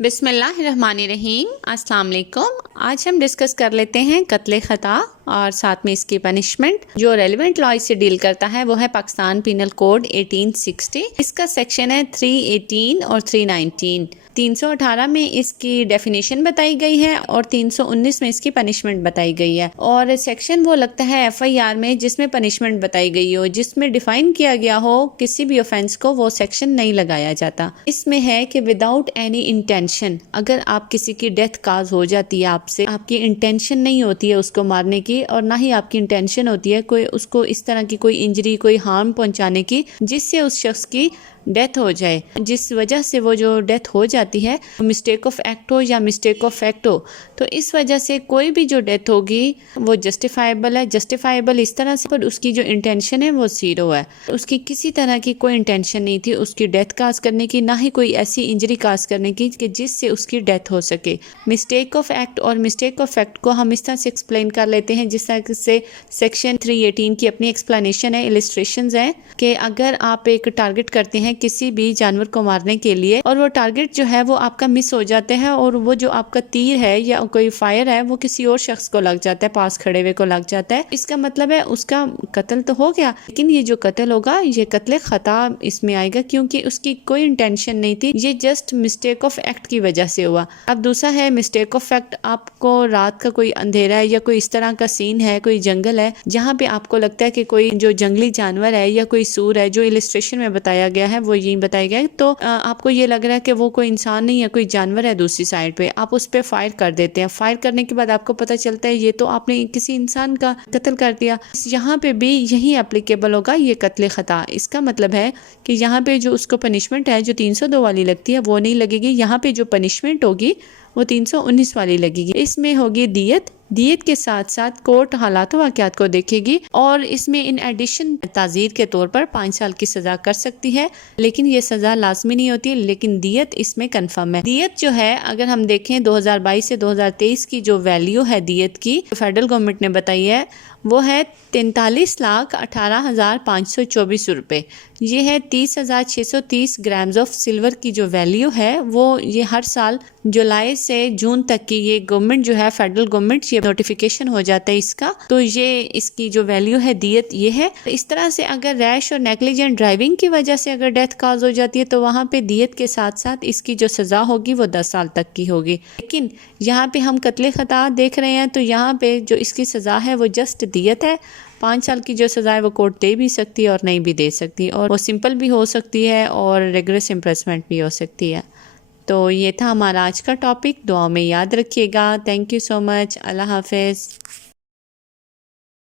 बिस्मिल्लाहिर्रहमानिर्रहीम। अस्सलाम वालेकुम। आज हम डिस्कस कर लेते हैं कत्ल ख़ता और साथ में इसकी पनिशमेंट। जो रेलिवेंट लॉ से डील करता है वो है पाकिस्तान पीनल कोड 1860। इसका सेक्शन है 318 और 319। 318 में इसकी डेफिनेशन बताई गई है और 319 में इसकी पनिशमेंट बताई गई है। और सेक्शन वो लगता है FIR में जिसमें पनिशमेंट बताई गई हो, जिसमें डिफाइन किया गया हो किसी भी ऑफेंस को, वो सेक्शन नहीं लगाया जाता। इसमें है कि विदाउट एनी इंटेंशन, अगर आप किसी की डेथ काज हो जाती है, आपसे आपकी इंटेंशन नहीं होती है उसको मारने की और ना ही आपकी इंटेंशन होती है कोई उसको इस तरह की कोई इंजरी, कोई हार्म पहुंचाने की जिससे उस शख्स की डेथ हो जाए, जिस वजह से वो जो डेथ हो जाती है मिस्टेक ऑफ एक्ट हो या मिस्टेक ऑफ फैक्ट हो, तो इस वजह से कोई भी जो डेथ होगी वो जस्टिफाइबल है। जस्टिफाइबल इस तरह से पर उसकी जो इंटेंशन है वो जीरो है, उसकी किसी तरह की कोई इंटेंशन नहीं थी उसकी डेथ काज करने की, ना ही कोई ऐसी इंजरी काज करने की कि जिससे उसकी डेथ हो सके। मिस्टेक ऑफ एक्ट और मिस्टेक ऑफ फैक्ट को हम इस तरह से एक्सप्लेन कर लेते हैं जिस तरह से सेक्शन 318 की अपनी एक्सप्लेनेशन है, इलस्ट्रेशंस है कि अगर आप एक टारगेट करते हैं किसी भी जानवर को मारने के लिए और वो टारगेट जो है वो आपका मिस हो जाता है और वो जो आपका तीर है या कोई फायर है वो किसी और शख्स को लग जाता है, पास खड़े हुए को लग जाता है, इसका मतलब है उसका कत्ल तो हो गया, लेकिन ये जो कत्ल होगा ये कत्ल खता इसमें आएगा क्योंकि उसकी कोई इंटेंशन नहीं थी, ये जस्ट मिस्टेक ऑफ एक्ट की वजह से हुआ। अब दूसरा है मिस्टेक ऑफ फैक्ट। आपको रात का कोई अंधेरा है या कोई इस तरह का सीन है, कोई जंगल है जहाँ पे आपको लगता है कि कोई जो जंगली जानवर है या कोई सूर है, जो इलस्ट्रेशन में बताया गया है वो यही बताया गया है, तो आपको ये लग रहा है कि वो कोई इंसान नहीं है, कोई जानवर है दूसरी साइड पे, आप उस पर फायर कर देते हैं। फायर करने के बाद आपको पता चलता है ये तो आपने किसी इंसान का कत्ल कर दिया। यहाँ पे भी यही एप्लीकेबल होगा, ये कत्ल खता। इसका मतलब है कि यहाँ पे जो उसको पनिशमेंट है जो 302 वाली लगती है वो नहीं लगेगी, यहाँ पे जो पनिशमेंट होगी वो 319 वाली लगेगी। इसमें होगी दियत। दियत के साथ साथ कोर्ट हालात वाक़यात को देखेगी और इसमें इन एडिशन ताज़ीर के तौर पर 5 साल की सज़ा कर सकती है, लेकिन ये सज़ा लाजमी नहीं होती, लेकिन दियत इसमें कन्फर्म है। दियत जो है अगर हम देखें 2022 से 2023 की जो वैल्यू है दियत की, फेडरल गवर्नमेंट ने बताई है वो है 43,18,524 रुपये। ये है 30,630 ग्राम्स ऑफ सिल्वर की जो वैल्यू है वो ये हर साल जुलाई से जून तक की ये गवर्नमेंट जो है फेडरल गवर्नमेंट ये नोटिफिकेशन हो जाता है इसका, तो ये इसकी जो वैल्यू है दियत ये है। इस तरह से अगर रैश और नेग्लिजेंट ड्राइविंग की वजह से अगर डेथ काज हो जाती है तो वहाँ पे दियत के साथ साथ इसकी जो सज़ा होगी वो 10 साल तक की होगी। लेकिन यहाँ पे हम कत्ल खता देख रहे हैं तो यहाँ पे जो इसकी सज़ा है वो जस्ट दियत है। 5 साल की जो सज़ा है वो कोर्ट दे भी सकती है और नहीं भी दे सकती, और वो सिंपल भी हो सकती है और रिगरस इम्प्रेसमेंट भी हो सकती है। तो ये था हमारा आज का टॉपिक, दुआ में याद रखिएगा। Thank you so much. अल्लाह हाफिज़।